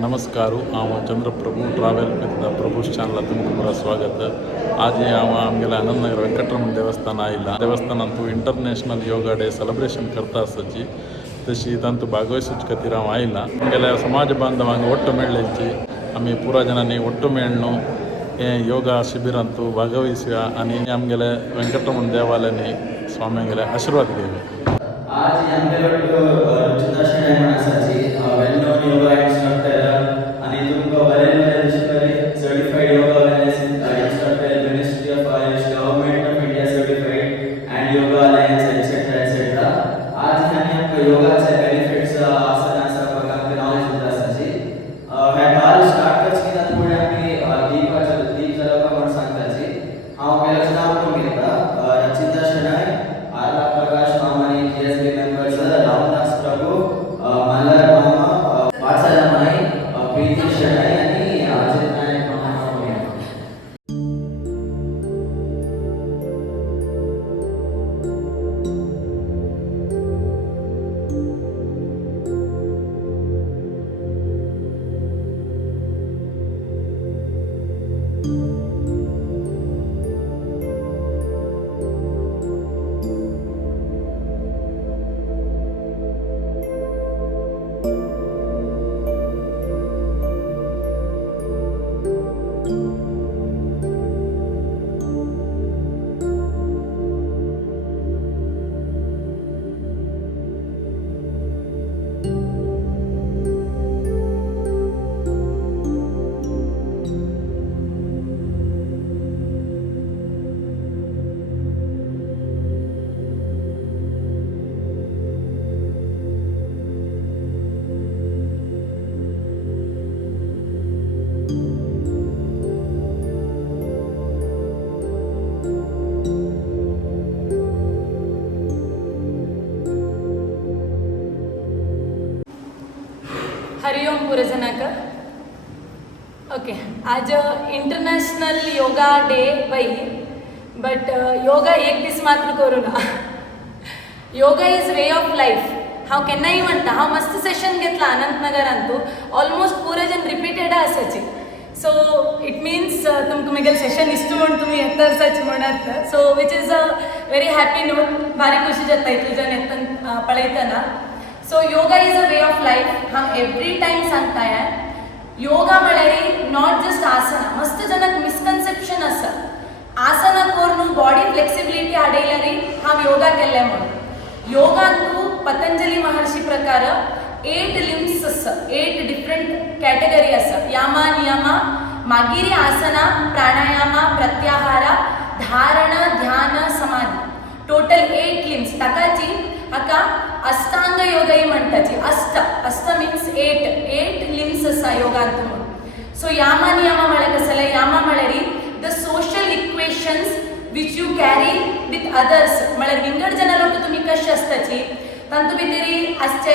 नमस्कार हांव चंद्रप्रभू travel with the प्रभूज channel तुमकां बरं स्वागत. आज हांव आमगेल्या आनंदनगर वेंकटरमण देवस्थान आयला. देवस्थानांतू इंटरनॅशनल योगा डे सेलिब्रेशन करता आसची तशी तांतू भागवहिसूच खातीर हांव आयला. आमगेल्या समाज बांधवांक ಒಟ್ಟು मेळ्ळेंची आमी पुरा जनांनी ಒಟ್ಟು मेळ्ळू हे योगा शिबिरांतू भागवहिसूया आनी आमगेले वेंकटरमण देवालयांनी स्वाम्यांगेले आशीर्वाद घेवया. आज आमच्याकडे रुचिता शेणे म्हणून आसाची वेल नोन योगा इन्स्ट्रक्टर आणि तुमकां बरें बरें दिसतले certified yoga wellness instructor ministry of Ayush government of India certified and yoga alliance etcetera etcetera. आज ह्यांनी आमकां योगाचे बेनिफिट्स आसन आसा बघा आमकां नॉलेज दिता आसाची हे बाल स्टार्ट करचे ना फुडें आमी दीप जळोवपाक म्हण सांगताची. हांव पयलें नांव कोण घेता रचिता शेणाय आला प्रकाश मामानी जीएसबी मेंबर्स रामदास प्रभू मल्हार मामा वात्सला माई प्रीती शेणाय आणि अजित नायक मामा. हरिओम पुरजनाक. ओके, आज इंटरनॅशनल योगा डे वय बट योगा एक दीस मात्र करू ना. Yoga is way of life. हांव केन्नाय म्हणटा हांव मस्त सेशन घेतला अनंतनगरांतू ऑलमोस्ट पुरे जन रिपीटेड आसाचे. सो इट मिन्स तुमकां म्हगेलें सेशन इश्ट म्हण तुमी येता आसाचे म्हणत. So which is a very happy note. भारी खुशी जाता तुज्यान येता पळयतना. So yoga is a way of life. हांव एवरी टायम सांगता योगा म्हळ्यार नॉट जस्ट आसना. मस्त जनाक मिसकन्सेप्शन आसा आसना करून बॉडी फ्लेक्सिबिलिटी हाडयल्यार हांव योगा केल्लें म्हणून. योगांतू पतंजली महर्षी प्रकार 8 लिम्स आसा. 8 डिफरंट कॅटेगरी आसा. यामा नियमा मागीर आसना प्राणायामा प्रत्याहारा धारणा ध्यान समाधी. Total 8 limbs. ताकाची हाका अष्टांग योगाही म्हणटाची. अष्ट मीन्स 8 लिम्स आसा योगांत म्हणून. सो यामा नियमा म्हळ्यार कसं जालें. यामा म्हळ्यार the social equations which you carry with others. म्हळ्यार विंगड जनां लोक तुमी कशी आसताची तांतू भितर आसचे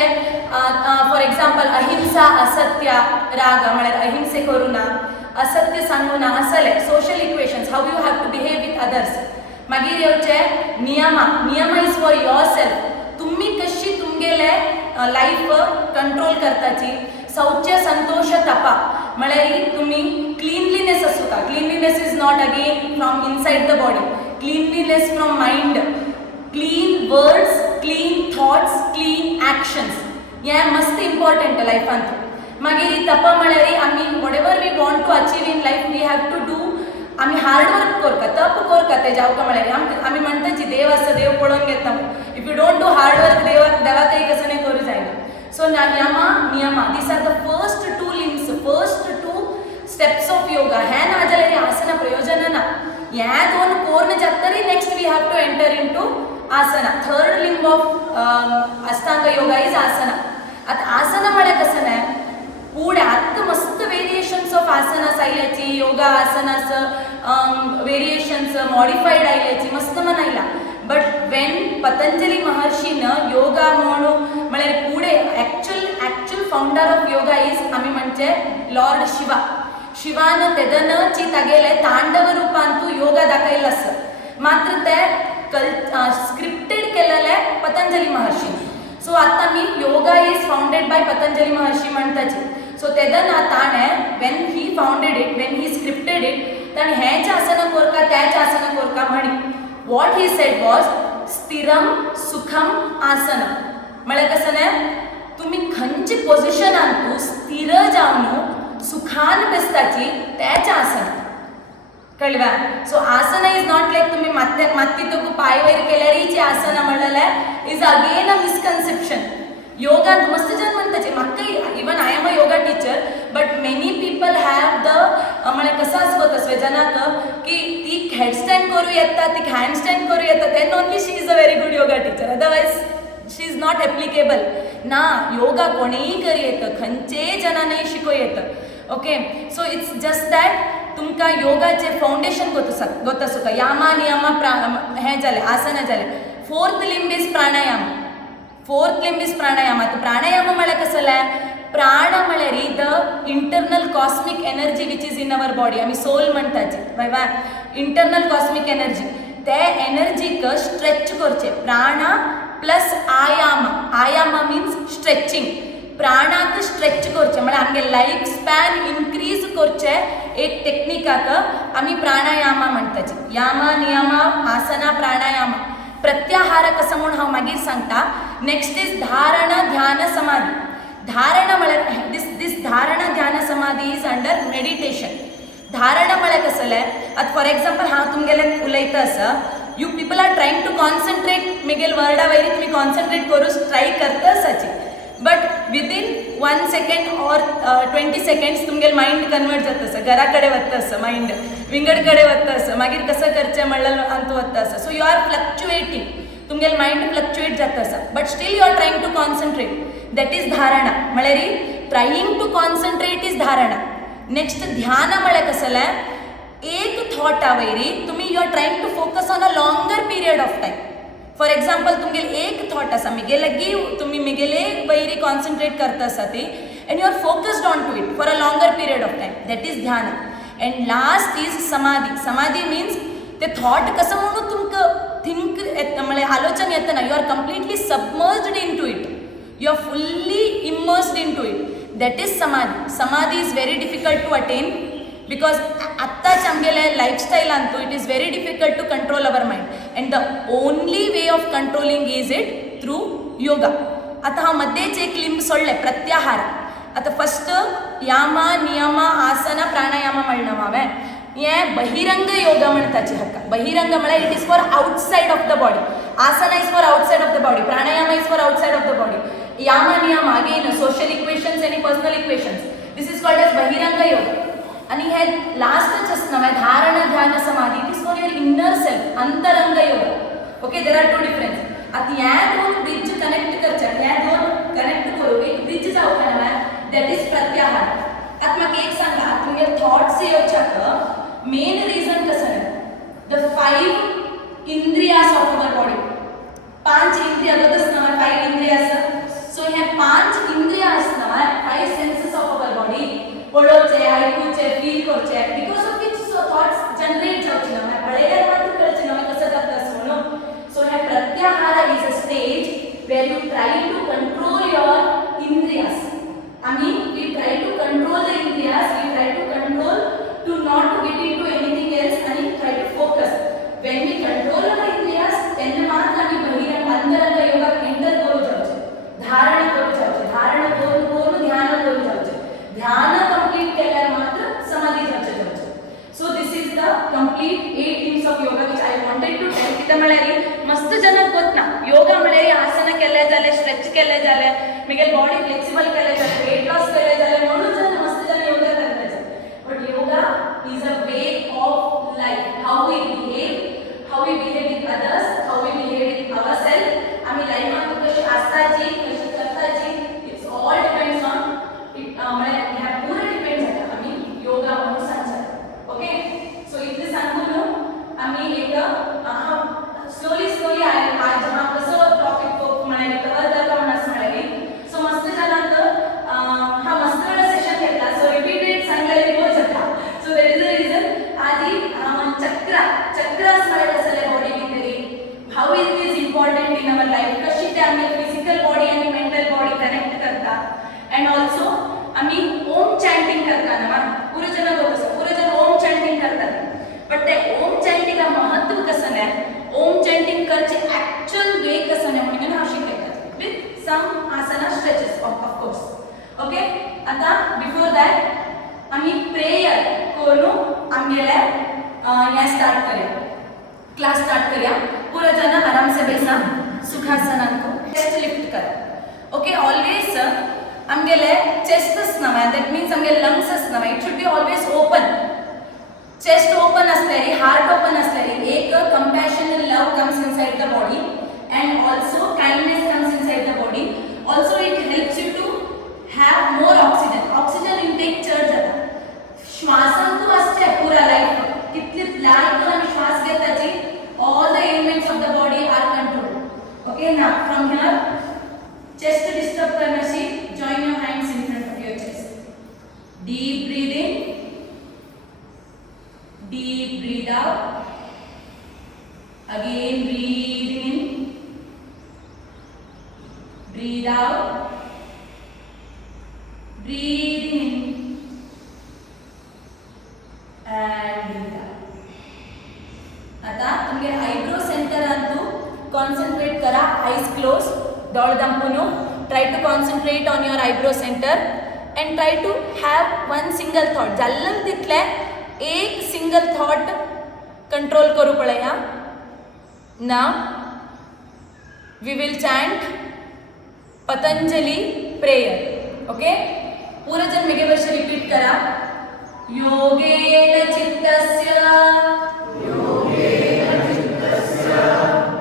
फॉर एग्जाम्पल अहिंसा असत्य राग म्हळ्यार अहिंसे करू ना असत्य सांगू ना असले social equations how you have to behave with others. मागीर येवचे नियमा इज फॉर युअर सेल्फ. तुम्ही कशी तुमगेले लाईफ कंट्रोल करताची. शौच संतोष तपा म्हळ्यार तुम्ही क्लीनलीनेस आसूं का. Cleanliness is not again from inside the body. Cleanliness from mind. Clean words clean thoughts clean actions हे मस्त इम्पॉर्टंट लायफांत. मागीर तप म्हळ्यार आमी whatever we want to achieve in life we have to do. आमी हार्ड वर्क करता तप करता ते जावका म्हळ्यार आमी म्हणटाची देव आसा देव पळोवन घेता. If you don't do hard work देवाकय कसं नाही करू जायना. So yama niyama these are the first 2 limbs first 2 steps of yoga. हे ना जाल्यार आसना प्रयोजन ना. हे 2 कोर्न जातरी next we have to enter into asana. Third limb of Ashtanga yoga is आसना. आता आसना म्हळ्यार कसं नाही पुढे आत्ता मस्त व्हेरिएशन्स ऑफ आसनास आयल्याची. योगा आसनास व्हेरिएशन्स मॉडिफाईड आयल्याची मस्त म्हणायला. बट वेन पतंजली महर्षीनं योगा म्हणून म्हळ्यार पुढे actual founder of yoga is आमी म्हणचे लॉर्ड शिवा. शिवान तेदन ची तागेले तांडव रुपांतू योगा दाखयला आसा. मात्र ते स्क्रिप्टेड केलेले पतंजली महर्षी. सो आता मी yoga is founded by Patanjali Maharshi म्हणटाची. सो तेदन ना ताणें when he founded it, when he scripted it, ताणें हेंच आसना कोरका त्याच आसना कोरका म्हणी. वॉट ही सेड वॉज स्थिरम सुखम आसनम. म्हळ्यार कशें न्हय, तुमी खंयची पोजिशनान तूं स्थिर जावन सुखान बसताची तेच आसन. कळवा. सो आसना इज नॉट लायक तुमी माती तोकू पांय वयर केल्यार ही आसना म्हणल्यार इज अगेन अ मिसकन्सेप्शन. योगांत मस्त जन म्हणटाचे म्हाका even I am a yoga teacher, but many people have the म्हळ्यार कसो आसता तसवे जनाक की ती हेडस्टँड करूं येता, ती हँडस्टँड करूं येता, then only she is a very good yoga teacher, otherwise she is not applicable. ना, योगा कोणीय करी येतं, खंयचेय जनानय शिको येतं. Okay, so it's just that तुमकां योगाचें फावंडेशन गोता सुका. यामा नियमा हें जालें, आसना जालें. Fourth limb is pranayam. Fourth limb is pranayam. आतां प्राणायाम म्हळ्यार कसो जालें, प्राण म्हळ्यार the internal cosmic energy which is in our body. आमी सोल म्हणटाची बाय इंटरनल कॉस्मिक एनर्जी. ते एनर्जीक स्ट्रेच करचे. प्राणा प्लस आयामा. आयामा मिन्स स्ट्रेचिंग. प्राणाक स्ट्रेच करचे म्हळ्यार आमगे लायफ स्पॅन इन्क्रीज करचे एक टेक्निकाक आमी प्राणायामा म्हणटाची. यामा नियमा आसना प्राणायामा. प्रत्याहार कसो म्हूण हांव मागीर सांगता. नेक्स्ट इज धारण ध्यान समाधी. धारण म्हळ्यार दिस धारण ध्यान समाधी इज अंडर मेडिटेशन. धारण म्हळ्यार कसो जालें, आतां फॉर एग्जाम्पल हांव तुमगेल्यान उलयता आसा, you people are trying to concentrate, मेगेल वर्डा वयरी तुमी कॉन्सन्ट्रेट करूं ट्राय करता आसाची, बट विदीन 1 सेकंड और 20 सेकंड्स तुमगेल मायंड कन्वर्ट जाता आसा, घरा कडेन वता आसा मायंड, विंगड कडेन वता आसा, मागीर कसं करचें म्हणल्यार अंत वता आसा. सो यू आर फ्लक्च्युएटिंग, तुमगेल मायंड फ्लक्च्युएट जाता आसा, but still you are trying to concentrate. That is धारणा. म्हळ्यार ट्रायंग टू कॉन्सन्ट्रेट इज धारणा. नेक्स्ट ध्यान म्हळ्यार कसं जालें, एक थॉटा वयरी तुमी you are trying to focus on a longer period of time. For example तुमगेल एक थॉट आसा, मिगे लगी तुमी मिगेले वयरी कॉन्सन्ट्रेट करता आसा ती, and you are focused on to it for a longer period of time. That is dhyana. And last is samadhi. Samadhi mince ते थॉट कसं म्हणून तुमकां थिंक म्हळ्यार आलोचन येतना, you are completely submerged in to it, you are fully immersed in to it. That is samadhi. Samadhi is very difficult to attain because आत्ताच आमगेले लायफस्टायलान to it is very difficult to control our mind, and the only way of controlling is it through yoga. आतां हांव मध्येच एक limb सोडलें, प्रत्याहार. आतां फस्ट यामा नियमा आसना प्राणायामा म्हणना हांवें. हें बहिरंग योगा म्हणटाचे हाका. बहिरंग म्हळ्यार it is for outside of the body. Asana is for outside of the body, pranayama is for outside of the body. Yama niyama again social equations आनी personal equations. This is called as बहिरंग योगा. आणि हे लास्टच असणं धारण ध्यान समाधी, it is for your inner self, अंतरंग yoga. Okay, there are 2 difference. आता ह्या 2 ब्रिज कनेक्ट करचे, ह्या 2 कनेक्ट करू एक ब्रिज जावपाक ना, दॅट इज प्रत्याहार. आता म्हाका एक सांगा, तुमगे थॉट्स येवच्याक मेन रिजन कसं ना, द 5 इंद्रियास ऑफ अवर बॉडी. 5 इंद्रिया आसना, 5 इंद्रिया आसा. सो हे 5 इंद्रिया आसना, 5 सेन्सेस ऑफ अवर बॉडी, पळोवचे, आयकुचे, फील करचे, because of which thoughts generate जावचे ना, पळयल्यार मात्र कळचे ना कसं जाता असं म्हणून. सो हे pratyahara is a stage where you try to control your इंद्रियास. आमी we try to control the इंद्रियास, we try to control to not to get into anything else आणि try to focus. When we control our इंद्रियास तेन्ना मात्र आमी बहिरंग अंतरंग योगाक एंटर करू जावचे, धारण करू जावचे, धारण करून ध्यान करू जावचे. ध्यान कंप्लीट केल्यार मात्र समाधी जावचे जावचे. So this is the complete 8 limbs of yoga which I wanted to tell. कित्याक म्हळ्यार मस्त जनाक गोतना योगा म्हळ्यार आसना केले जाल्यार, स्ट्रेच केले जाल्यार, म्हगे बॉडी फ्लेक्सिबल केले जाल्यार, वेट लॉस केले जाल्यार म्हणून जन मस्त जन योगा करताचे. But yoga is a way of life. How we behave with others, how we behave with our self. आमी लायफान कशी आसताची, कशी करताची, इट्स ऑल डिपेंड्स ऑन म्हळ्यार ह्या पुरे डिपेंड जाता आमी योगा म्हणून सांगतात. ओके, सो इतले सांगून न्हू आमी एक स्लोली आज हांव कसो टॉपीक म्हळ्यार कवर करता म्हणून आसा म्हळ्यार. सो मस्त जाणांक हांव मस्त करता ना पुरे जण होत पुरे जण ओम चॅन्टिंग करतात बट ते ओम चॅन्टिंगला महत्व कसं नाही ओम चॅन्टिंग करचे ॲक्च्युअल वे कसं नाही म्हणून हांव शिकयतात with some asana stretches of course okay आता बिफोर दॅट आम्ही प्रेयर करून आमगेले हें स्टार्ट करूया क्लास स्टार्ट करूया पुरे जण आराम से बेसा सुखासनांत चेस्ट लिफ्ट करा ओके ऑलवेज आमगेले चेस्ट आसना दॅट मीन्स आमगे लंग्स आसना it should be always open chest open असल्यारी हार्ट ओपन असल्यारी एक compassion and love comes inside the body and also kindness comes inside the body also it helps you to have more oxygen intake चड जाता श्वासान तू असते पुरा life कितली life आम्ही श्वास घेताची all the elements of the body are control okay ना फ्रॉम हियर चेस्ट डिस्टर्ब करण्याची join your hands in front of your chest deep breath in deep breathe out again breathe in breathe out breathe in and breathe out आता तुमगे eyebrow centre अंतु concentrate करा eyes close डोळ दांपुनु try to concentrate on your eyebrow center and try to have one single thought जल्लन तितले एक single thought control करू पळया now we will chant Patanjali prayer okay पूरा जन मेगे वर्ष रिपीट करा योगेन चित्तस्य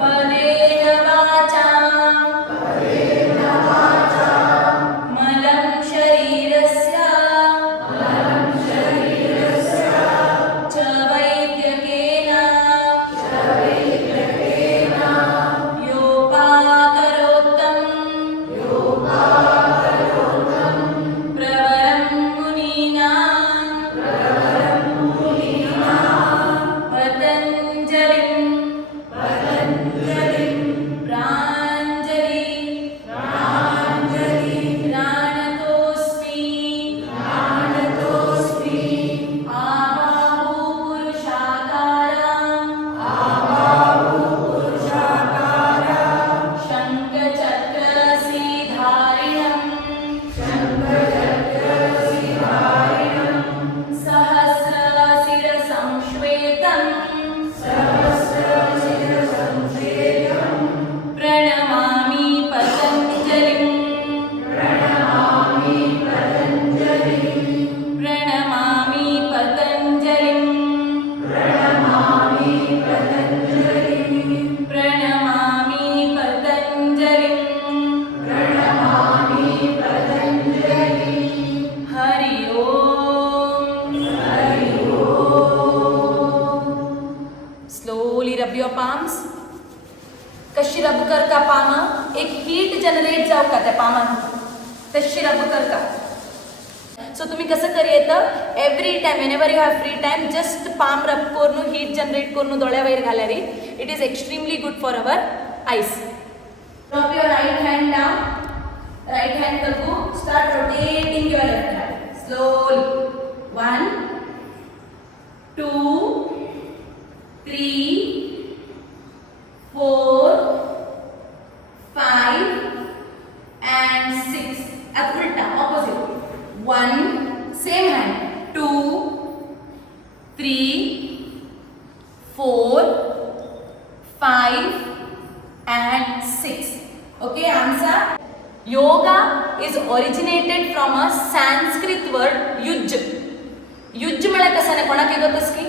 पदेन वाचा मलं शरीरस्य कशी रब कर का पाम एक हीट जनरेट जाऊ का त्या पामान तशी रब कर का सो तुम्ही कसं करी येतं every time whenever you have free time just palm rub करून हीट जनरेट करून दोळ्या वयर घाल्यारी it is extremely good for our eyes drop your right hand down right hand करगू start rotating your left hand slowly 1 2 3 4 5 and 6 at ulta opposite 1 same hand 2 3 4 5 and 6 okay answer yoga is originated from a Sanskrit word use use म्हळ्यार कसं नाही कोणाक येतोच की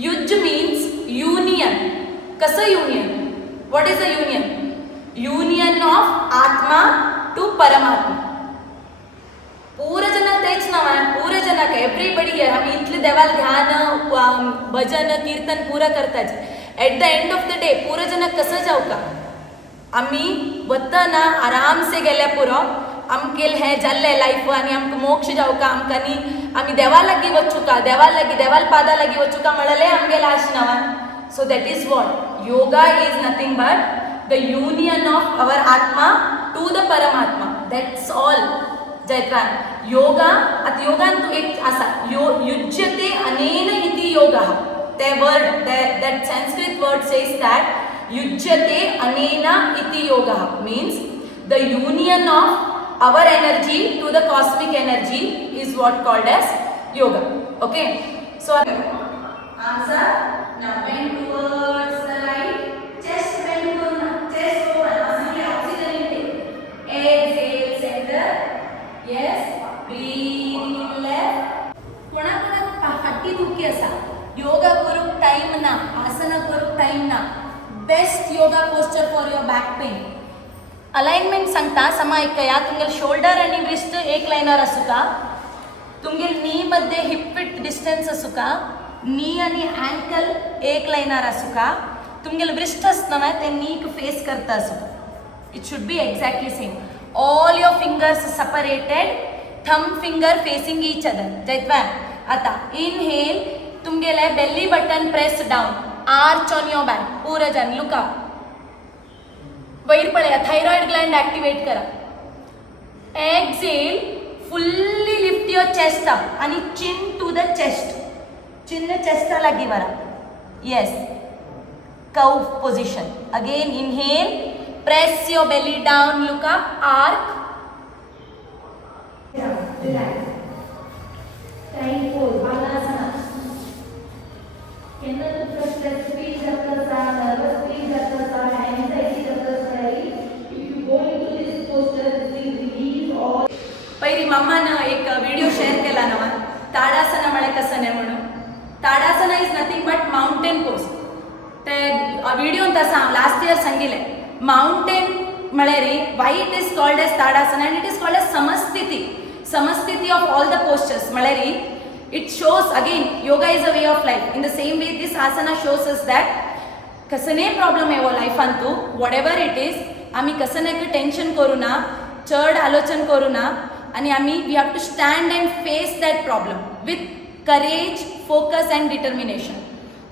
use means union कसं union what is the union union of आत्मा to परमात्मा पूरे जन तेच नाव आहे पूरे जनाक एवरीबडी हियर आम्ही इतले देवाल ध्यान भजन कीर्तन पूरा करताच at the end of the day पूरे जनाक कसं जाऊ का आम्ही वतना आराम से गेल्या पुरो आमकेल हे जाल्ले लाईफ आनी आमकां मोक्ष जाऊ का आमकांनी आम्ही देवा लागी वचू का देवा लागी देवाल पादा लागी वचू का म्हणले आमगे लास्ट नावान so that is what yoga is nothing but the union of our आत्मा टू द परमात्मा दॅट्स ऑल जैत्रा योगा आता योगांतू एक असा युज्यते अनेन इति योगः the word that Sanskrit word says that युज्यते अनेन इति योगः means the union of our energy to the cosmic energy is what called as yoga. Okay, so answer now bend towards the right, chest bend करना, chest open, असली oxygen intake, exhale center, yes, breathe in left. कोणा फाटी दुखी असा योगा करूक time ना, आसना करूक time ना, best yoga posture for your back pain. Alignment सांगता समा ऐकया तुमगेल शोल्डर आणि रिस्ट एक लाईनर असू का, तुमगेल नी मध्ये हिप विड्थ डिस्टन्स असू का, नी आणि अँकल एक लाईनर असू का, तुमगेल रिस्ट असतं ते नीक फेस करता असू का. It should be exactly same. All your fingers separated, thumb finger facing each other. जैतवा आता इनहेल तुमगेले belly button press down, arch on your back, पूरा जन लुक अप, वैर पळया थायरॉइड ग्लैंड ॲक्टिवेट करा. Exhale fully lift your chest up आणि chin to the chest, chin चेस्टा लागी वरा. Yes, curve position. Again inhale, press your belly down, look up, arch. Tight pose, बालासना. केंद्र तुमचं स्ट्रेस फील जातं सा, नर्वस फील जातं सा, एन्झायटी जातं सा. If you go into this posture, this release all. पहिली मम्मानं एक व्हिडिओ शेअर केला नवा, ताडासना म्हळे कसं नाही म्हणून. Tadasana is nothing but mountain pose. ते व्हिडिओन तसा लास्ट इयर सांगिले माउंटेन म्हळे री why it is called as Tadasana and it is called as Samasthiti. Samasthiti of all the postures म्हळे री it shows again yoga is a way of life. In the same way this asana shows us that कसने problem आहे वो लाईफांतू whatever it is, आम्ही कसने tension करू ना, चढ आलोचन करू ना, आणि आम्ही we have to stand and face that problem with courage, focus and determination.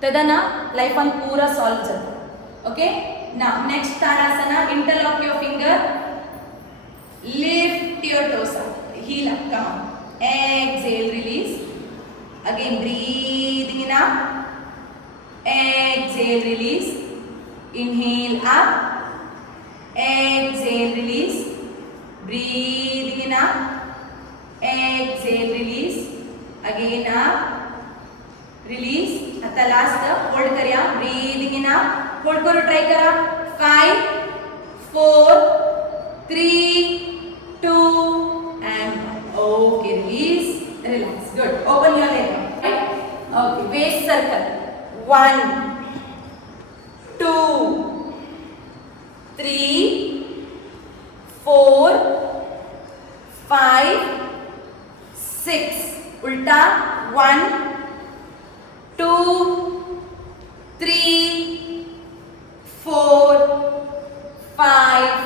तदना लाईफान पूरा सॉल्व जातो. Okay, now next tadasana, interlock your finger, lift your toes up, heel up, come on, exhale, release. Again breathing in up, exhale, release. Inhale up, exhale, release. Breathing in up, exhale, release. Again up, release. आता last hold करूया. Breathing in up, hold करू, try करा. 5, 4, 3, 2 and 1. Okay, release. Relax. Good. Open your leg. Right? Okay. Waist circle. 1, 2, 3, 4, 5, 6. Ulta. 1, 2, 3, 4, 5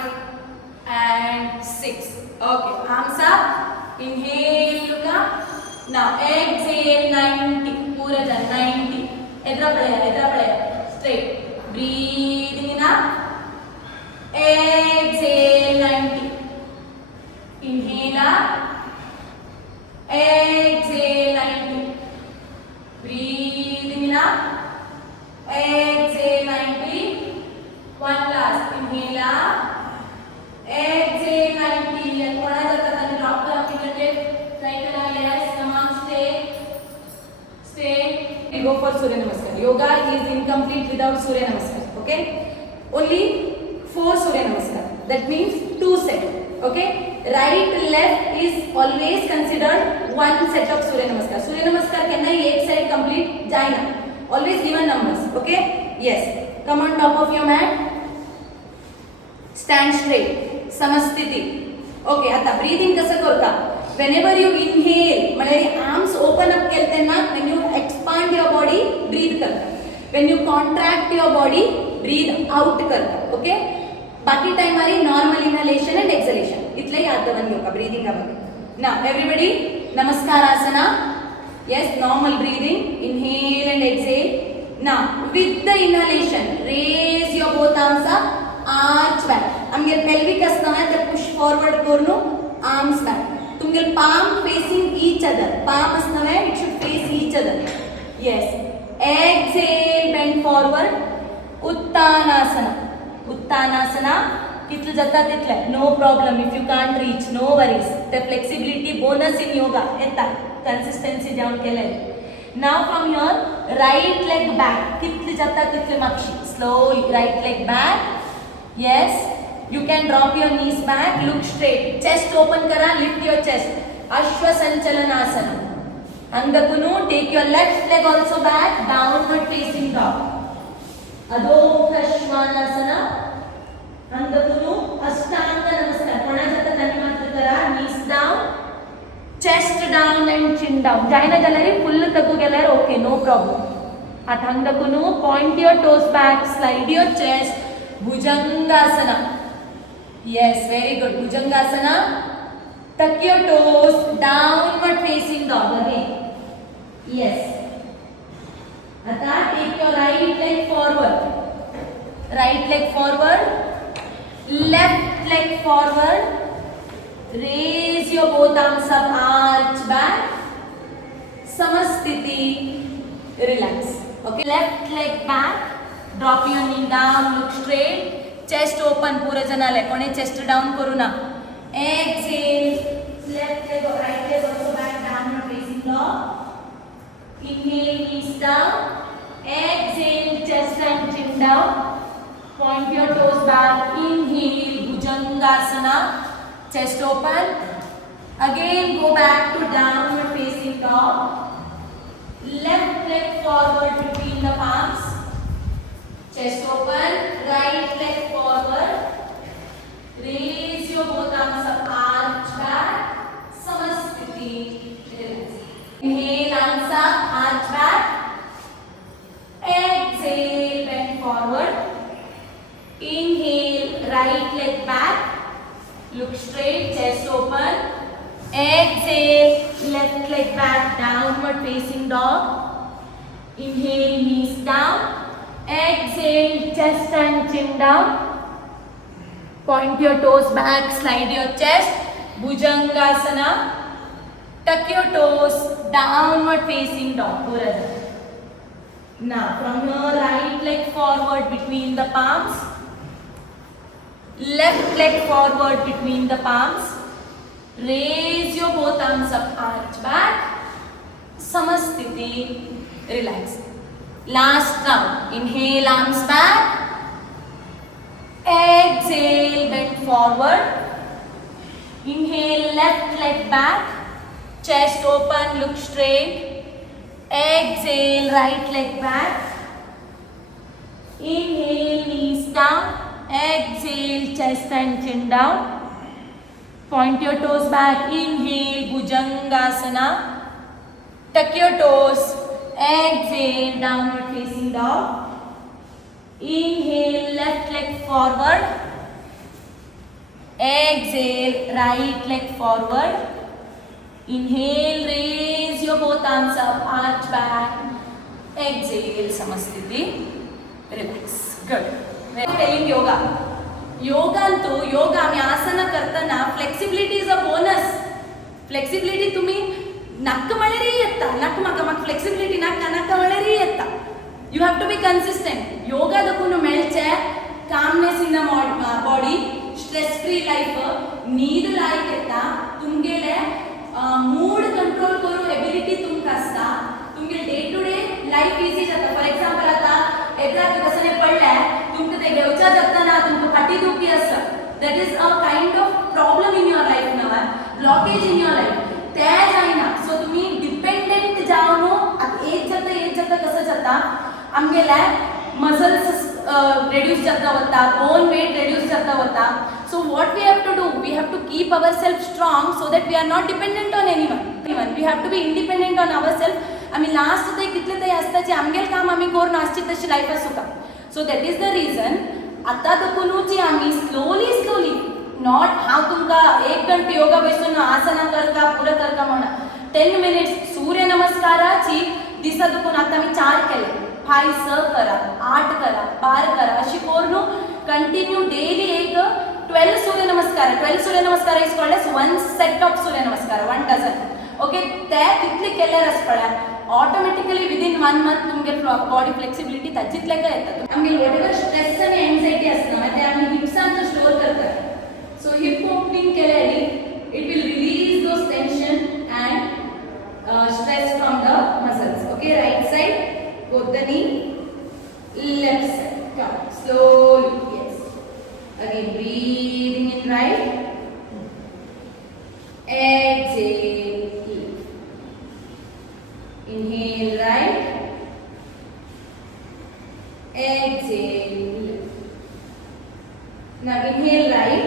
and 6. Okay. Arms up. Inhale, look up. Now exhale, 90. पूरा जान 90. इधर पड़ेगा. Straight. Breathing in up. Exhale, 90. Inhale up. Exhale, 90. Breathing in up. Exhale, 90. One last. Inhale up. Exhale, 90. And what are the drop the fingertip? Try to yes. Come on, stay. We go for Surya Namaskar. Yoga is incomplete without Surya Namaskar. Okay? Only 4 Surya Namaskar. That means 2 sets. Okay? Right, left is always considered 1 set of Surya Namaskar. Surya Namaskar can I 1 set complete? Jaina. Always given numbers. Okay? Yes. Come on top of your mat. Stand straight. Samasthiti. Okay, आता breathing कसं करता? Whenever you inhale, म्हणजे arms open up केलते ना, when you expand your body, breathe करता. When you contract your body, breathe out करता. Okay? बाकी time हमारी normal inhalation and exhalation. इतले याद दवन योगा breathing का बघा. Now everybody, नमस्कार आसना. Yes, normal breathing. Inhale and exhale. Now with the inhalation, raise your both arms up. Arch back. आमगे pelvic असतं ना ते push forward करून arms back. तुमगे palm facing each other. Palm asnave, it should face each other. Yes. Exhale, bend forward. Uttanasana. Uttanasana. Kitlu jata title. No problem. If you can't reach, no worries. The flexibility bonus in yoga. Etta. Consistency down kele. Now from here, right leg back. Kitlu jata title makshi. Slowly. Right leg back. Yes. You can drop your knees back, look straight. Chest open kara, lift your chest. Ashwa Sanchalanasana. Angakunu, take your left leg also back, downward facing dog. Adho Shvanasana. Angakunu, Ashtanga Namaskar. Konajata Tanimatra kara, knees down. Chest down and chin down. Jaina galari, full tagu galar, okay, no problem. Atangakunu, point your toes back, slide your chest. Bhujangasana. Yes, very good. Bhujangasana. Tuck your toes, downward facing dog again. Yes. Atha, take your right leg forward. Right leg forward. Left leg forward. Raise your both arms up, arch back. Samastiti. Relax. Okay. Left leg back. Drop your knee down, look straight. Chest open, पूरे जनाले कोणे chest down करू ना. Exhale, left leg or right leg also back, downward facing dog. Inhale, knees down. Exhale, chest and chin down. Point your toes back. Inhale, Bhujangasana. Chest open. Again, go back to downward facing dog. Left leg forward between the palms. Chest open, right leg forward. Raise your both arms up, arch back. Samastiti. Relax. Inhale, arms up, arch back. Exhale, bend forward. Inhale, right leg back. Look straight, chest open. Exhale, left leg back, downward facing dog. Inhale, knees down. Exhale, chest and chin down. Point your toes back, slide your chest. Bhujangasana. Tuck your toes, downward facing dog. Now, from your right leg forward between the palms. Left leg forward between the palms. Raise your both arms up, arch back. Samastiti. Relax. Last round. Inhale, arms back. Exhale, bend forward. Inhale, left leg back. Chest open, look straight. Exhale, right leg back. Inhale, knees down. Exhale, chest and chin down. Point your toes back. Inhale, Bhujangasana. Tuck your toes. Exhale, downward facing dog. Inhale, left leg forward. Exhale, right leg forward. Inhale, raise your both arms up, arch back. Exhale, Samastiti. Relax. Good. We are telling yoga. Yoga अंतु yoga आम्ही आसना करताना flexibility is a bonus. Flexibility तुम्ही नक्क मळरी येता नक्क मग flexibility नक्क मळरी येता. You have to be consistent. Yoga दकुनु मेळचे calmness in the body, stress free life, नीद लायक येता. तुमगेले मूड कंट्रोल करू एबिलिटी तुमकां आसता. तुमगे day to day life easy जाता. फॉर एग्जांपल आता एद्राक कसले पडले तुमकां ते घेवच्या जातना तुमकां फाटी दुखी आसता. That is a kind of problem in your life now, blockage in your life. ते जायना. सो तुम्ही डिपेंडेंट जावन आता एक जाता कसं जाता आमगेले मसल्स reduce जाता वता, bone weight reduce जाता वता. So what we have to do, we have to keep ourselves strong so that we are not dependent on anyone. We have to be independent on ourselves. आम्ही last ते कितले ते आसताचे आमगेल काम आम्ही करून आसची तशी life आसूका. So that is the reason आता दकुनूची आम्ही slowly not हांव तुमकां 1 घंटे योगा बसून आसना करता पुरं करता म्हणा 10 minutes सूर्य नमस्काराची दिसा दकुन आता आम्ही 4 केले. 5 करा, 8 करा, 12 करा अशी करून कंटिन्यू डेली एक 12 Surya Namaskara. 12 Surya Namaskara is called as one set of Surya Namaskara, 1 dozen. Okay, ते तितले केल्यार आसपळ्या ऑटोमॅटिकली विदिन 1 मंथ तुमगे बॉडी फ्लेक्सिबिलिटी ताजितलेका येता. आमगे वॉटेवर स्ट्रेस आनी एंजायटी आसना ते आमी हिप्सांचो स्टोर करतात. सो हिप ओपनिंग केल्यारी it will release those tension and stress from the muscles. Okay, right side, both the knee, left side. Come slowly. Yes. Again, breathing in right. Exhale. Inhale right, exhale left. Now inhale right,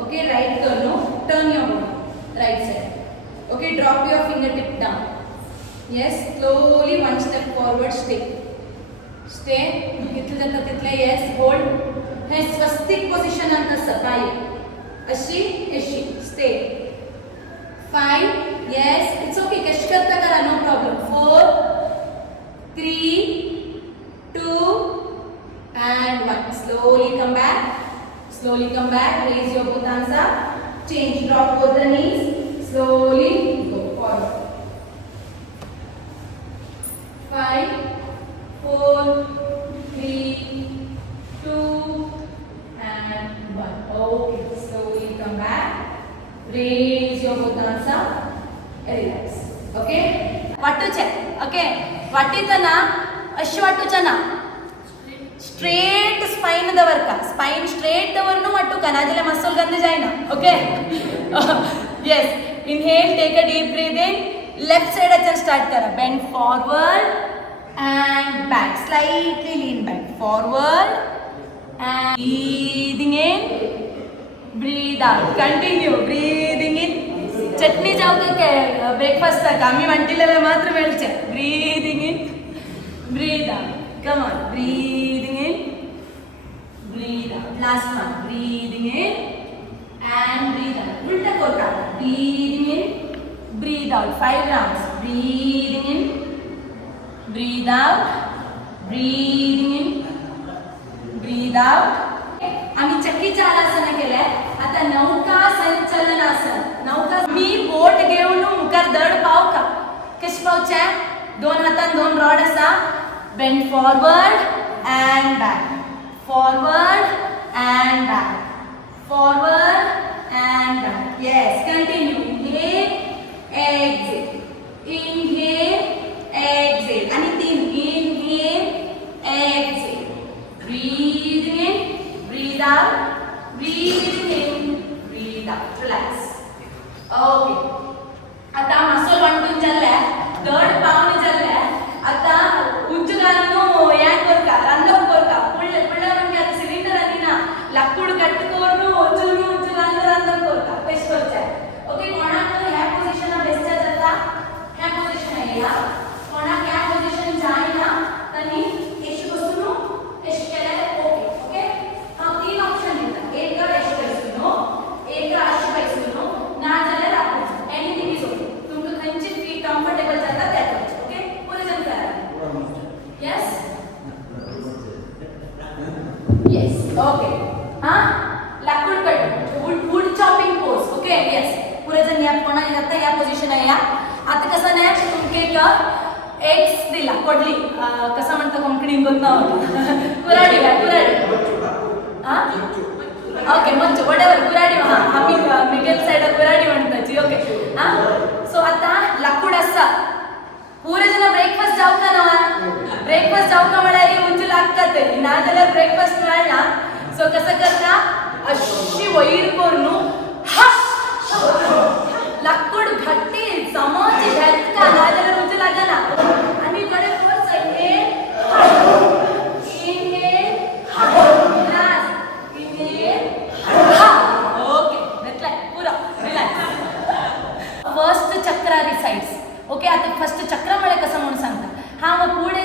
okay, right turn your body, right side. Okay, drop your fingertip down. Yes, slowly 1 step forward, stay. Kittle jata title, yes, hold. Hey, swastik position anta sakai. Ashi, stay. 5, yes, it's okay, kash karta kara, no problem. 4, 3, 2 and 1. Slowly come back, raise your both hands up, change, drop both the knees, slowly go forward. 5, 4, 3, 2 and 1. Okay, slowly come back. Raise your both hands up, relax. Okay, वाटूचे. Okay, वाटीतना अशी वाटूचना, straight spine दवरका. Spine straight दवरनु वाटूका नाजाल्यार muscle गंद जायना. Okay. Yes, inhale, take a deep breath in. Left side acha start kara. Bend forward and back, slightly lean back, forward and breathing in, breathe out, continue breathing in. चटणी जाऊ का breakfast तक आम्ही वांटिलेला मात्र वेळचे. Breathing in, breathe out. Come on, breathing in, breathe out. Last one, breathing in and breathe out. उल्टा कोरका, breathing in, breathe out. 5 rounds. Breathing in, breathe out, breathing in, breathe out. आम्ही चक्की चालासन केले. आता नौका संचलनासन. नौका मी बोट घेऊन मुखार दड पाव का. कशी पावचे? 2 हातान 2 रॉड आसा. Bend forward end back, forward end back, forward end back. Yes, continue. Inhale, exhale, inhale, exhale. आणि 3. Inhale, exhale. Breathing in, breathe out, breathing in, breathe out. Relax. Okay. आता मसल वांटून जाल्ले, दड पावनी जाल्ले. आता उज्जगांनो या करका, रांदप करका. पुढले म्हणजे आता सिलिंडर आनी ना. लाकूड कट करून उज्जगांनो रांदप करका. कशें करचें? ओके, कोणाक ह्या पोझिशनाक बेसचें जाता? ह्या पोझिशनाक या. कोणाक ह्या पोझिशन जायना तांणी एशी बसून एशी केल्यार ओके. ओके, हांव 3 ऑप्शन दिता. एक एशी बसून, एक अशी बसून, ना जाल्यार राखून. Anything is okay. तुमकां खंयची फीट कम्फर्टेबल जाता तें करचें. ओके, पुरे जण करा. Yes, yes, okay. हां, लाकूड cut, wood chopping pose. Okay, yes, पुरे जण या कोणाक जाता ह्या पोझिशनाक या. आता कसं नाही, तुमके एग्स दिला कोडली. कसं म्हणता कोंकणीन करता कुराडी काय कुराडी. हां, ओके, मच्छो वॉटेवर कुराडी. हां, आम्ही मिगेल सायड कुराडी म्हणटाची. ओके, हां. सो आता लाकूड आसा. पुरे जण ब्रेकफास्ट जावका ना. ब्रेकफास्ट जावका म्हळ्यार उंच लागता ते, ना जाल्यार ब्रेकफास्ट मेळना. सो कसं करता, अशी वयर करून लाकूड घट्टी समोरची घालता, ना जाल्यार उंच लागना. आणि कडे फोर सायडीन इनहेल, लास्ट इनहेल. ओके, घेतलाय पुरो. रिलॅक्स. फर्स्ट चक्रा रिसाइड्स. ओके, आता फर्स्ट चक्र म्हळ्यार कसं म्हणून सांगता. हां, मग पुढे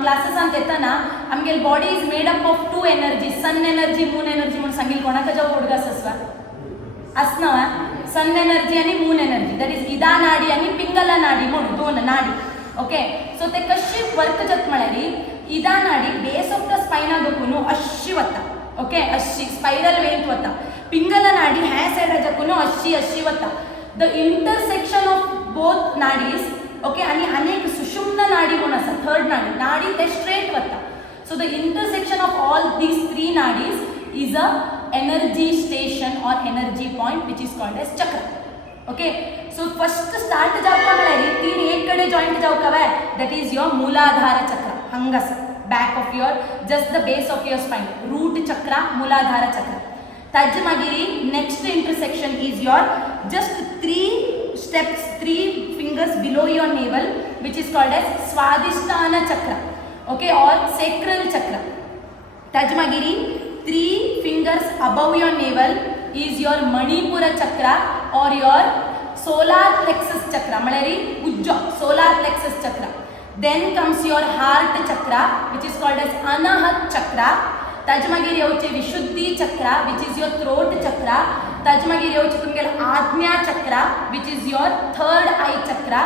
क्लासेसांत येतना आमगेली body is made up of 2 energy. Sun energy, moon energy म्हणून सांगिल. कोणाक जेव्हा उडगास आसवा आसना. सन एनर्जी आणि मून एनर्जी, दॅट इज इदा नाडी आणि पिंगला नाडी म्हणून 2 नाडी. ओके, सो ते कशी वर्क जात म्हळ्यार इदा नाडी बेस ऑफ द स्पायना दोखून अशी वता. ओके, अशी स्पायरल वेंत वता. पिंगला नाडी ह्या सायडा जाकून अशी वता. The intersection of both nadis okay आणि अनेक सुषुम्ना नाडी म्हणून आसा थर्ड नाडी ते स्ट्रेट वता. So the intersection of all these 3 nadis is a energy station or energy point which is called as chakra. Okay so first start जावपा म्हळ्यार 3 एक कडेन जॉईंट जावपा काय that is your Muladhara chakra हंगास back of your just the base of your spine root chakra Muladhara chakra. ताजे मागीर next intersection is your just 3 steps 3 fingers below your navel which is called as Swadhisthana चक्र okay or sacral chakra. ताजे मागीर 3 fingers above your navel is your manipura chakra or your solar plexus chakra म्हळ्यार उज्ज solar plexus chakra. Then comes your heart chakra which is called as anahat chakra. ताजे मागीर येवचे विशुद्धी चक्रा which is your throat chakra. ताजे मागीर येवचे तुमगेले आज्ञा चक्रा which is your third eye chakra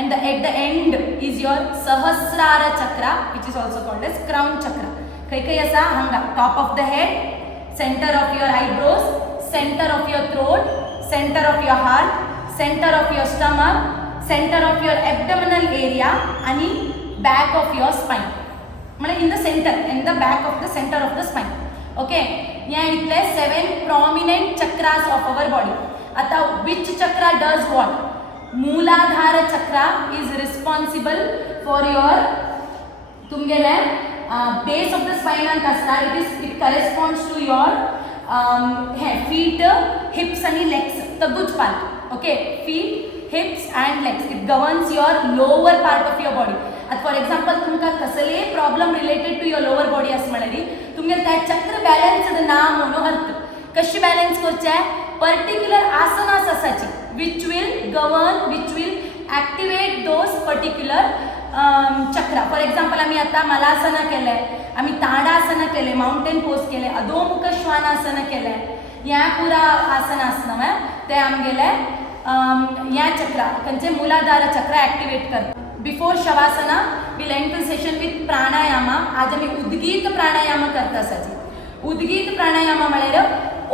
and at the end is your सहस्रार chakra which is also called as crown chakra. खंय खंय आसा हांगा top of the head, center of your eyebrows, center of your throat, center of your heart, center of your stomach, center of your abdominal area आणि back of your spine. म्हणजे in the center, in the back of the center of the spine. Okay, या इतले 7 prominent chakras of our body. आता which chakra does what? मूलाधार chakra is responsible for your तुमगेले base of the spine and kasra. It corresponds to your feet, hips and legs. Taguj part. Okay, feet, hips and legs. It governs your lower part of your body. For example, तुमका कसले problem related to your lower body आस म्हळ्यार तुमगेले त्या चक्र balanced ना म्हणून अर्थ. कशी balance करचे particular आसनास आसाची which will govern, which will activate those particular chakra. For example आम्ही आता मलासना केले, आम्ही ताडासना केले, माउंटेन पोज केले, अधोमुख श्वानासना केले, या पुरा आसन आसना ते आमगेले या चक्रा खंयचे मूलाधार चक्र ऍक्टिवेट करता. Before Shavasana will end the session with pranayama. आज आम्ही उद्गीत प्राणायाम करता आसाची. उद्गीत प्राणायाम म्हळ्यार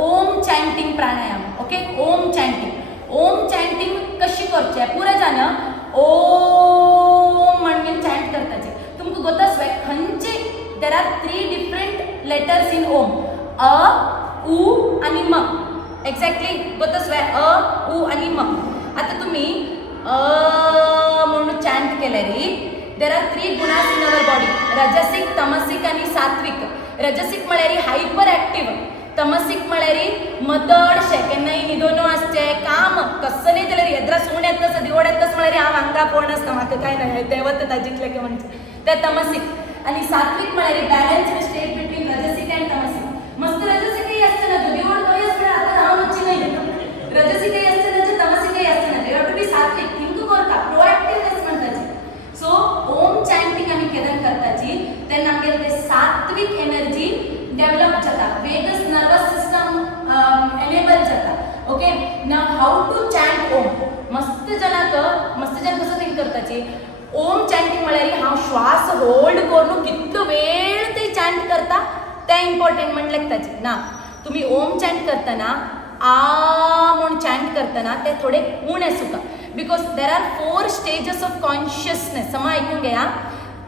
Om chanting pranayama. Okay, Om chanting. Om chanting कशी करचे पुरा जाण ओम म्हणून चॅन्ट करताचे. तुमकां गोतासवे खंयचे there are 3 different letters in Om. अ, उ आणि म. एक्झॅक्टली गोतासवे अ, उ आणि म. आता तुम्ही म्हणून चॅन्ट केल्यार there are 3 gunas in our body. Rajasic, tamasic आणि सात्विक. रजसिक म्हळ्यार हायपर ऍक्टिव्ह. तमसिक म्हळ्यार मदडशे केन्नाय न्हिदोनो आसचे काम कसले जाल्यार येद्रा सूण येता तसं दिवड येता तसं म्हळ्यार हांव हांगा कोण आसता म्हाका कांय ना ते वता जितले की म्हणजे ते तमसिक. आणि सात्विक म्हळ्यार बॅलन्स स्टेट बिटवीन रजसिक अँड तमसिक. मस्त रजसिकही असते ना तो दिवड खंय असते आता हांव वच्ची नाही. रजसिकही असते ना तमसिकही असते ना. You have to be sattvic. Think करता प्रोएक्टिवनेस म्हणटाची. सो ओम चॅन्टिंग आमी केन्ना करताची तेन्ना आमगेले ते सात्विक एनर्जी डेव्हलप जाता. वेगस नर्वस सिस्टम एनेबल जाता. Okay, now how to chant Om. मस्त जन कसं थिंक करताची. ओम चॅन्टिंग म्हळ्यार हांव श्वास होल्ड करून कितलो वेळ ते चॅन्ट करता ते इम्पॉर्टंट म्हणलें ताची ना. तुम्ही ओम चॅन्ट करतना आ म्हणून चॅन्ट करतना ते थोडे उणे सुका. Because there are 4 stages of consciousness. समा ऐकून घ्या,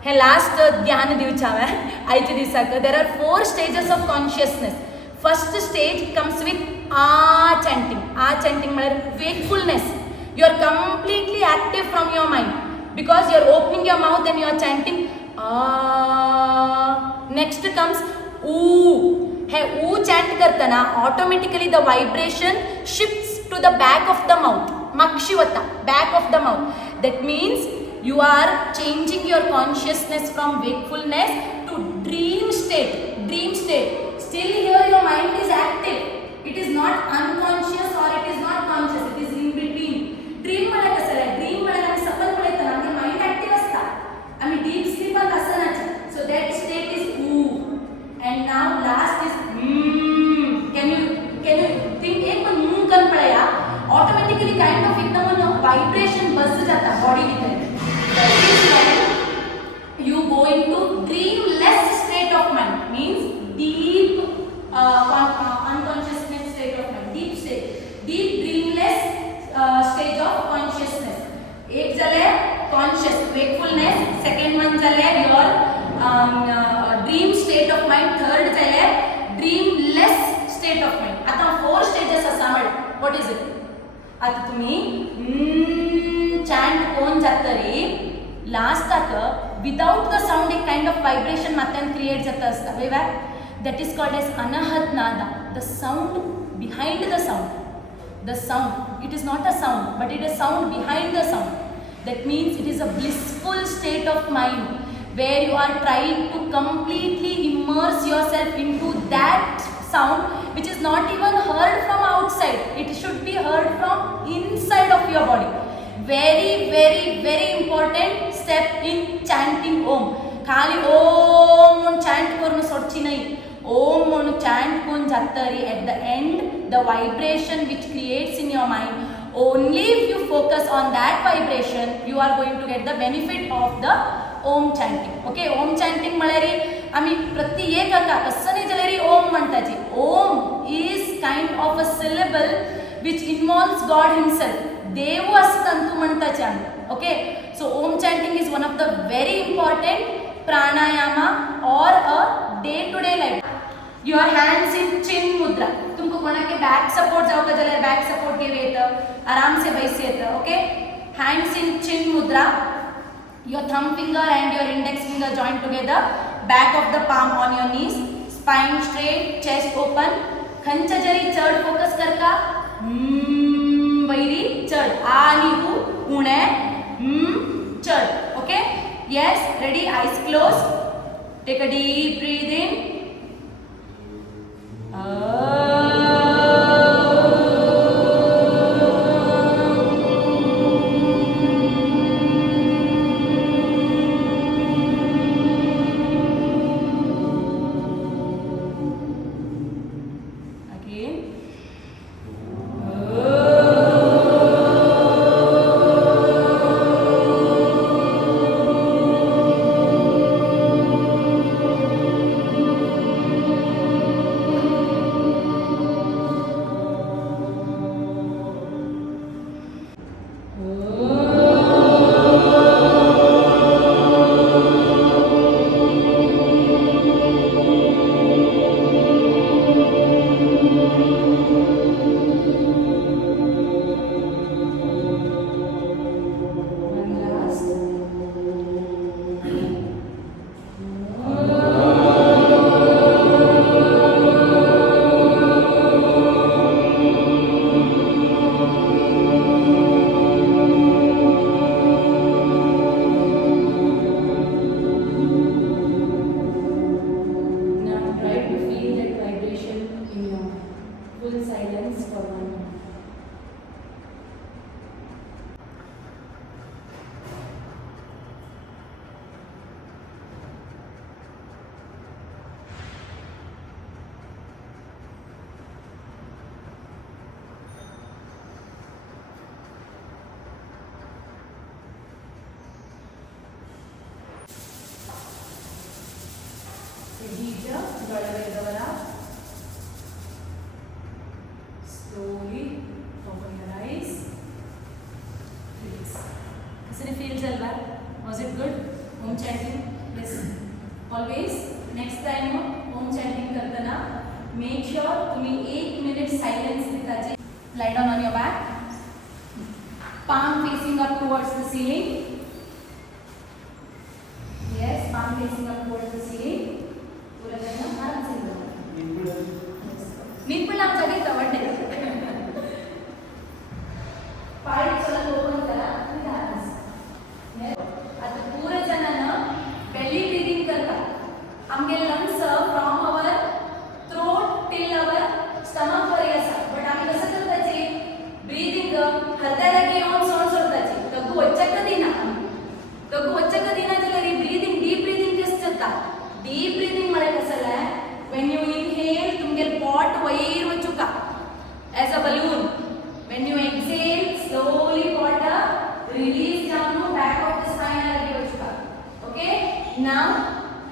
हे लास्ट ध्यान दिवचे हांवें आयच्या दिसाक. There are 4 stages of consciousness. First stage comes with आ चॅन्टिंग. आ चॅन्टिंग म्हळ्यार wakefulness. You are completely active from your mind because you are opening your mouth and you are chanting आ. नेक्स्ट कम्स ऊ. हे ऊ chant करतना automatically the vibration shifts to the back of the mouth. मागशी वता back of the mouth. That means you are changing your consciousness from wakefulness to dream state. Still here your mind is active. It is not unconscious or it is not conscious. It is in between. Dream म्हळ्यार कसं आहे? Dream म्हळ्यार आम्ही सपन पळयतना आमगे mind active असता. आम्ही deep स्लीपाक आसनाची. सो दॅट स्टेट इज ऊ. And now last is can you think एक पण मूव करून पळया. ऑटोमॅटिकली काइंड ऑफ एकदम वाइब्रेशन बस जाता बॉडी भितर. That is when you go into dreamless state of mind, means deep unconsciousness state of wakefulness, second one chale your dream state of mind, third chale dreamless state of mind. आता 4 stages असा म्हण. What is it? आता तुम्ही chant कोण जातरी लास्टाक without the sound एक kind of vibration मात्यान create जाता असता. वेवा that is called as anahat nada, the sound behind the sound. The sound, it is not a sound, but it is sound behind the sound. That means it is a blissful state of mind where you are trying to completely immerse yourself into that sound which is not even heard from outside. It should be heard from inside of your body. Very, very, very important step in chanting Om. खाली Om म्हणून chant करून सोडची नाही. Om म्हणून chant करून जातरी at the end the vibration which creates in your mind, only if you focus on that vibration you are going to get the benefit of the Om chanting. Okay, Om chanting म्हळ्यारी आम्ही प्रति एक अंका कसं नाही जाल्यारी Om म्हणताची. Om is kind of a syllable which involves God himself. देव असतं तू म्हणताची आम्ही. Okay, so Om chanting is one of the very important pranayama or a day-to-day life. Your hands in chin mudra. तुमको कोणा के back support जाओ का जले back support के वेत आराम से बैसे येत. Okay, hands in chin mudra. Your thumb finger and your index finger joined together. Back of the palm on your knees. Spine straight, chest open. खंच जरी चढ फोकस कर का. वैरी चढ. आणि उणे चढ. Okay. Yes, ready, eyes closed. Take a deep breath in. Again. Slowly open your eyes. Release. Kasari feel chalva? Was it good? Om chanting? Yes. Always next time Om chanting करताना make sure तुम्ही 1 minute silence देताचे. Lie down on your back. Palm facing up towards the ceiling. Yes, palm facing up towards the ceiling. पूरा करना आराम से करो. नींद पण लांब जागे तवडे. पाय चला ओपन करा. निदान. आता पूरा जणांना belly breathing करता. आमगे lungs from our throat till our stomach पर्यंत असा. बट आम्ही कसं करताची? ब्रीदिंग हृदयाला घेऊन सोड सोडताची. कगू वच्चा कधी ना. कगू वच्चा कधी ना जले ब्रीदिंग डीप ब्रीदिंग कसं करता? डीप ब्रीदिंग म्हळे कसं आहे? When you inhale, तुमगे pot वैर वचुका as a balloon. When you exhale, slowly pot release down to back of the spine आला वचुका. Okay? Now,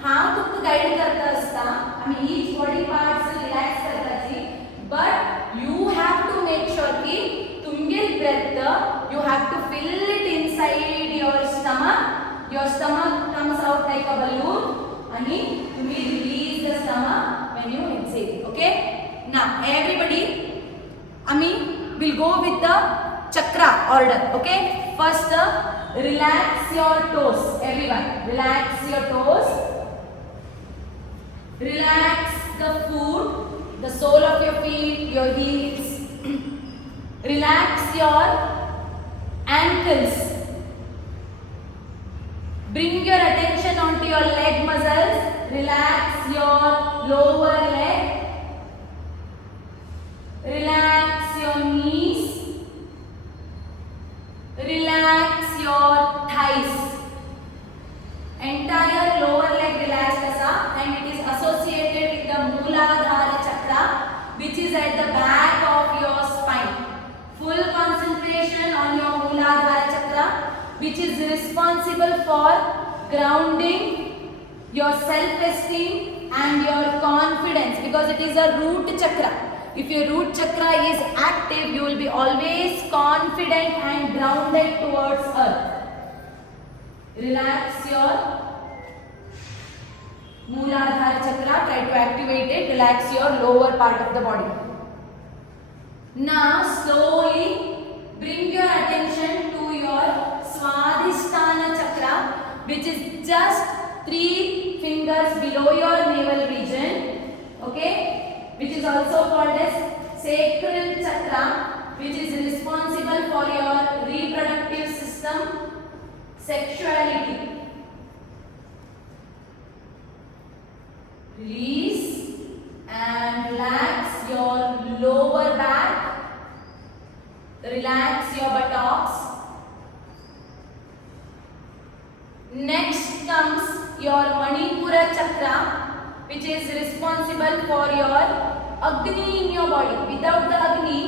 हाव तुमको गाइड करता असता. आम्ही each body parts relax करताची. But you have to make sure की तुमगे breath you have to fill it inside your stomach. your stomach comes out like a balloon and you will release the stomach when you exhale. Okay, now everybody Ami will go with the chakra order. Okay, first relax your toes. Everyone relax your toes, relax the foot, the sole of your feet, your heels. Relax your ankles. Bring your attention onto your leg muscles. Relax your lower leg. Relax your knees. Relax your thighs. Entire lower leg relaxed asa, and it is associated with the Mooladhara chakra, which is at the back of your spine. Full concentration on your Mooladhara chakra, which is responsible for grounding your self-esteem and your confidence, because it is a root chakra. If your root chakra is active, you will be always confident and grounded towards earth. Relax your Mooladhara chakra, try to activate it, relax your lower part of the body. Now slowly bring your attention to your Swadhisthana chakra, which is just 3 fingers below your navel region, okay, which is also called as sacral chakra, which is responsible for your reproductive system, sexuality. Release and relax your lower back, relax your buttocks. Next comes your Manipura chakra, which is responsible for your Agni in your body. Without the Agni,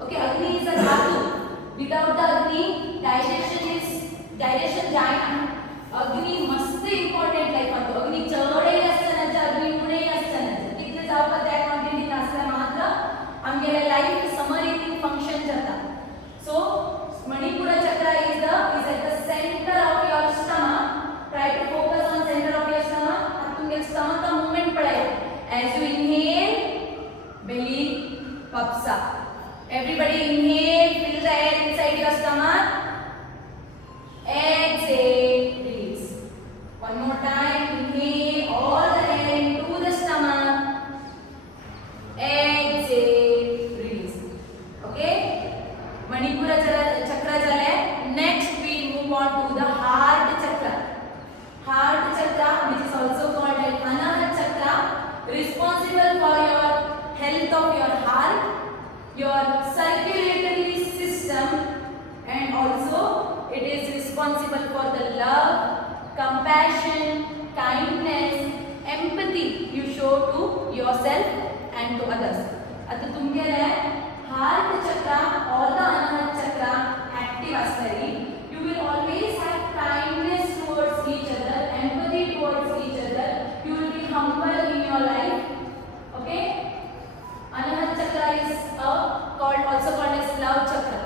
okay, Agni is a dhatu. Without the Agni, digestion jayana. Agni must be important like that. Agni chade asthana, Agni mune asthana. Kitne जावका त्या quantity असल्या मात्र आमगेले life समरिती function जाता. So Manipura chakra is at the center of your stomach. Try to focus on center of your stomach. अब तुमगे stomach का movement पड़ेगा. As you inhale, belly puffs up. Everybody inhale, fill the air inside your stomach. Exhale, release. One more time, inhale all the air into the stomach. Exhale, release. Okay? Manipura chakra jale. Next we move on to the heart chakra. Heart chakra, which is also called as Anahat chakra, responsible for your health of your heart, your circulatory system, and also it is responsible for the love, compassion, kindness, empathy you show to yourself and to others. आता तुमगेले heart chakra or the Anahat chakra active asari, you will always have kindness towards each other, empathy towards each other. You will be humble in your life. Okay? Anahat chakra is also called as love chakra.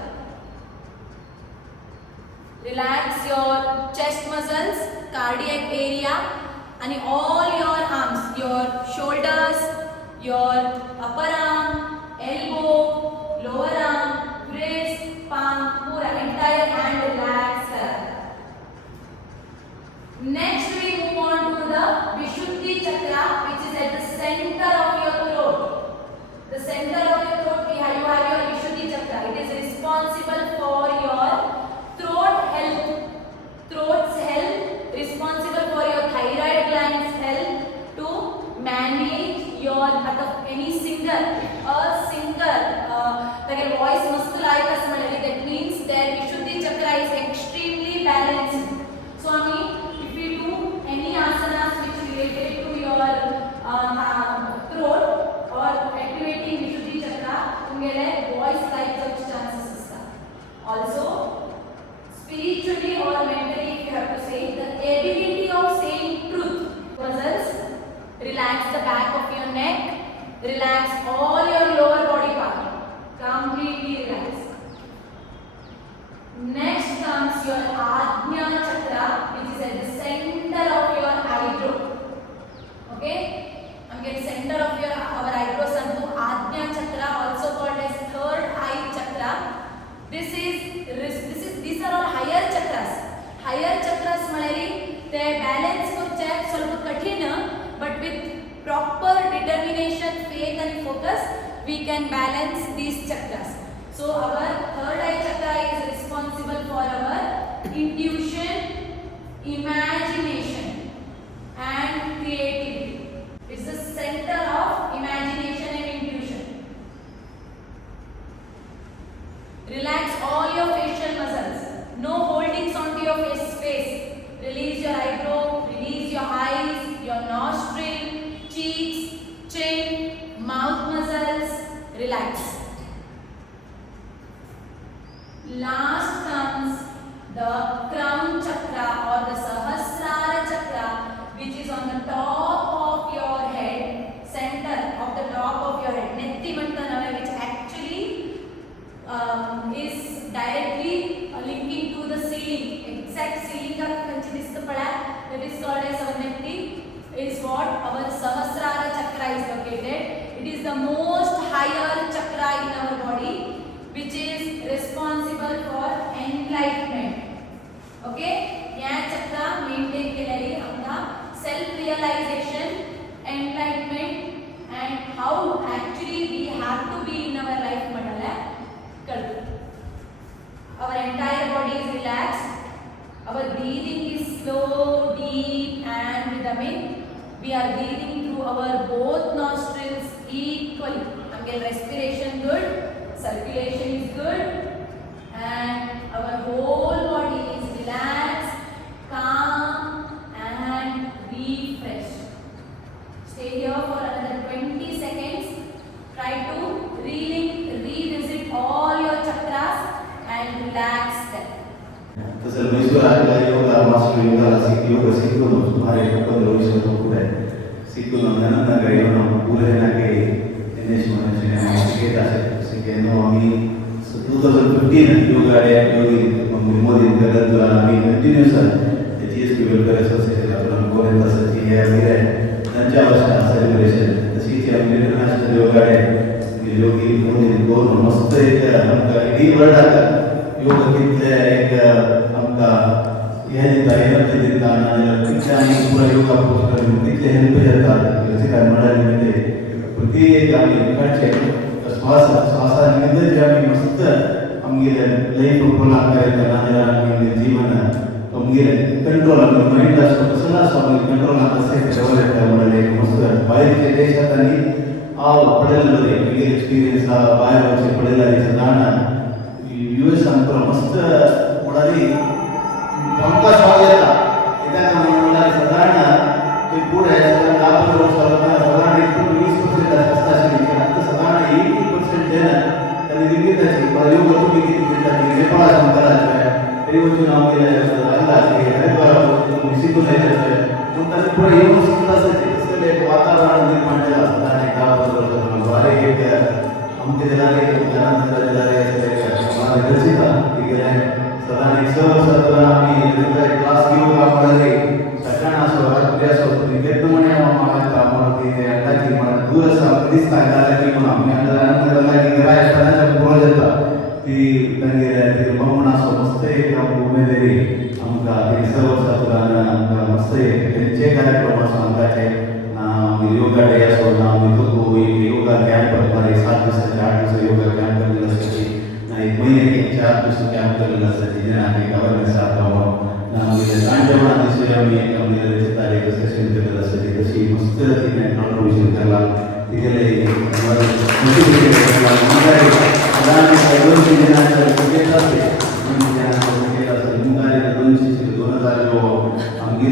Relax your chest muscles, cardiac area, and all your arms, your shoulders, your upper arm, elbow, lower arm, wrist, palm, pura entire hand relax. Next we move on to the Vishuddhi chakra, which is at the center of your throat. The center of your throat, you have your Vishuddhi chakra. It is responsible for your throat's health, responsible for your thyroid gland's health, to manage your any singer, like a voice must like us, that means their Vishuddhi chakra is extremely balanced. So I mean, if we do any asanas which related to your throat or activating Vishuddhi chakra, तुम्हें voice like such chances है. Also, spiritually or mentally, if you have to say, the ability of saying truth. Muscles, relax the back of your neck, relax all your lower body part, completely relax. Next comes your Ajna chakra, which is can balance these chakras. So our third eye chakra is responsible for our intuition, imagination and creativity. It's the center of imagination and intuition. Relax all your facial muscles. No holdings onto your face. Release your eyebrow, release your eyes, your nostril, cheeks, chin, mouth muscles. Relax. Last comes the crown chakra or the Sahasrara chakra, which is on the top of your head, center of the top of your head, Netti Mantanava, which actually is directly linking to the ceiling, exact ceiling of Kanchidistapala, that is called as our Netti, is what our Sahasrara chakra is located. It is the most higher chakra in our body, which is responsible for enlightenment. Okay, या चक्रा maintain केलेली आमका self realization, enlightenment and how actually we have to be in our life म्हणाला करतो. Our entire body is relaxed. Our breathing is slow, deep and rhythmic. We are breathing through our both nostrils equally. Until respiration good, circulation is good, and our whole body is relaxed, calm and refreshed. Stay here for another 20 seconds. Try to revisit all your chakras and relax them. तसं मैसूर आलेला yoga master योगाला योग शिकून सुमारे 15 वर्ष पुढे शिकून नंतर येऊन पुढे नाके दिनेश महेश शिकत शिकेनो आम्ही 2015 योगा डे योगी मोदी करत आम्ही कंटिन्यूस जीएसपी वेलफेअर असोसिएशन आपण कोण तसंची हे वगैरे त्यांच्या वर्षा सेलिब्रेशन तशीच आम्ही इंटरनॅशनल योगा डे योगी मोदी कोण मस्त एक आमका इडी वर्ल्ड योग कितले एक आमका हे दिता एनर्जी दिता आणि कितले आम्ही पुरा योगा पोस्ट करून कितले हेल्प जातात जसे काय म्हणाले प्रति एक आम्ही काढचे श्वासानिमित्त जे आम्ही मस्त आमगे लाईफ कोला करायला नांदेला आम्ही जीवन आमगे कंट्रोल आमगे माइंड असतो कसला स्वामी कंट्रोल कसे ठेवायला म्हणाले मस्त बाहेरच्या देशात आणि पडेल एक्सपिरियन्स बाहेर वरचे पडेल सदाना यूएस अंतर मस्त म्हणाली आमका स्वाद येता येता म्हणाले साधारण ते पुढे लाभ साधारण 20% असता आता साधारण 80% जन त्यांनी दिल्लीची योग तुम्ही किती घेतात नेपाळ करायचं तरी वचून आम्हाला शिकून नंतर पुढे येऊन सुद्धा एक वातावरण निर्माण झालं साधारण 10 वर्ष एक आमचे रचिता साधारण 100 वर्षात आम्ही क्लास घेऊ कामाला सगळ्यांना असो राजकीय असो घेत म्हणे आम्हाला अंदाजी मला दूर असं दिसता की म्हणून आम्ही आनंद की राजकारणाच्या प्रोजेक्ट ती त्यांनी म्हणून असो मस्त एक उमेदवारी आमका 100 वर्षात आमका मस्त त्यांचे कार्यक्रम असो आमकाचे योगा डे असो ना तो योगा कॅम्प हमारे 7 दिवसाचे 8 दिवस योगा कॅम्प केलेला असते एक महिने के 4 दिवस कॅम्प केलेला असते जे आम्ही गव्हर्नमेंट साथ ना आम्ही कांजवणा दिवशी आम्ही आम्ही रचिता एक सेशन केलेलं असते तशी मस्त तिने कॉन्ट्रीब्युशन केला तिकडे मोटिवेट केला आम्ही दोन दिनांच्या क्रिकेट असते मुंगारी 2000 जो आमगे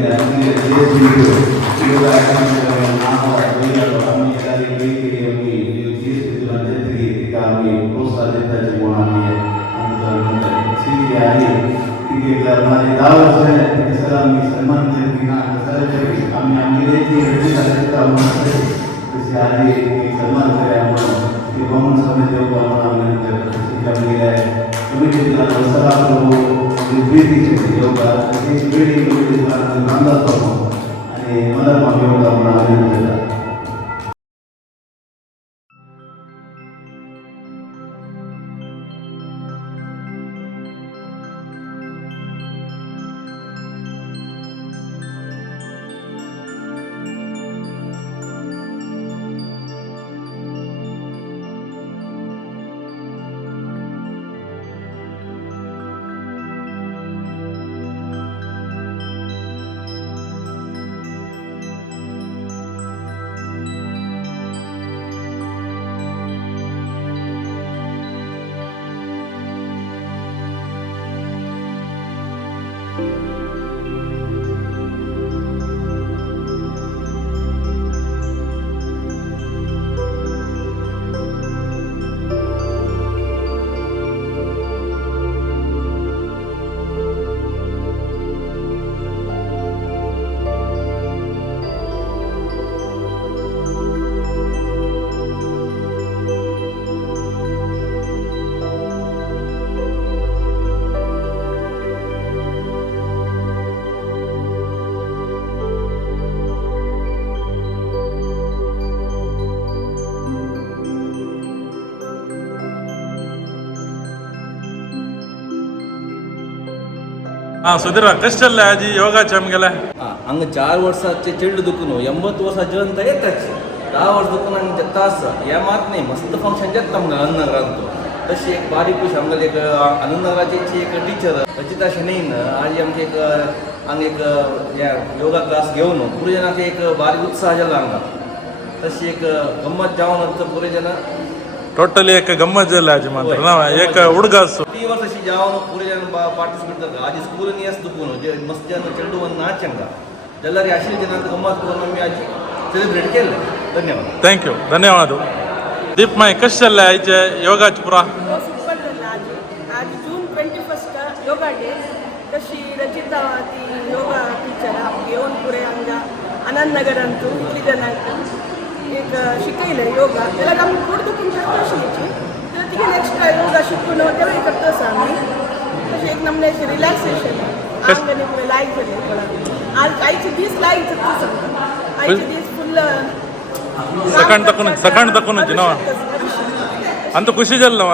योगा आम्ही एखादी वेगळी आम्ही जीएसटी तुला देते की आम्ही प्रोत्साहन देताचे कोण आम्ही सीधी आहे तिथे माझे 10 वर्ष आहे सर आम्ही सन्मान देतो ना सर आम्ही आम्ही तसे आधी सन्मान करे आपण ते भ्रमण समय देऊ आपण आम्ही तुम्ही तिथला सर आपण योगा बिल्डिंग नांदा आणि मला योगा आपण हां सुधीर कशें चल्लें आजी योगाचें आमगेलें हांगा 4 वर्सांचे चेडूं दुखून 80 वर्सां जिवन येताच 10 वर्स दुखून हांगा जेता आसा हें मात न्ही मस्त फंक्शन जेता आमगे आनंदनगरांत तशी एक बारीक कशी आमगेली एक आनंदनगराची एक टिचर रचिता शेणईन आज आमचे एक हांगा एक योगा क्लास घेवन पुरे जनांक एक बारीक उत्साह जाला हांगा तशी एक गंमत जावन पुरे जन टोटली एक गम्मत जाली आजी मात्र ना एक हुಡುಗ 3 वर्स अशी जावन पुरे जन पार्टिसिपेट करता आज स्कूल येस दुखून जे मस्त जन चेडूं ಒಂದು नाचंगा जाल्यार आशिल्ले जनांक गंमत करून आमी आज सेलिब्रेट केले धन्यवाद थँक्यू धन्यवाद दीप माय कशें चल्लें आयचें योगाचें पुरा सुपर झाला आज जून 21 योगा डे तशी रचिता ती योगा टीचर घेऊन पुरे हांगा आनंदनगरांतू इतली जनांक एक शिकयलें योगा जाल्यार आमी फूड दुखून करता आशिल्लीची जाल्यार तिगे एक्स्ट्रा योगा शिकून तेवूय करता आसा आमी तशें एक नमने अशें रिलॅक्सेशन आंग आनी पुरे लायक जालें आज आयचे दीस लायक जाता सांगता आयचे दीस फुल्ल सकाळ तकूनच न्हू अंत खुशी जाल्लो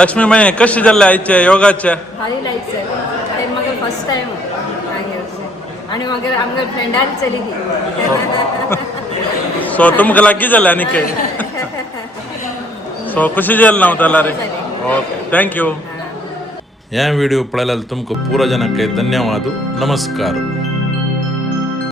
लक्ष्मी माय कशें जाल्लें आयचें योगाचें भारी लायक सर ते म्हाका फर्स्ट टायम आनी म्हाका आमगे फ्रेंडान चली सो तुमकां लागीं जालें आनी सो खुशी जालें न्हू जाल्यार ओके थँक्यू ह्या व्हिडिओ पळयल्यार तुमकां पुरो जनांक धन्यवाद नमस्कार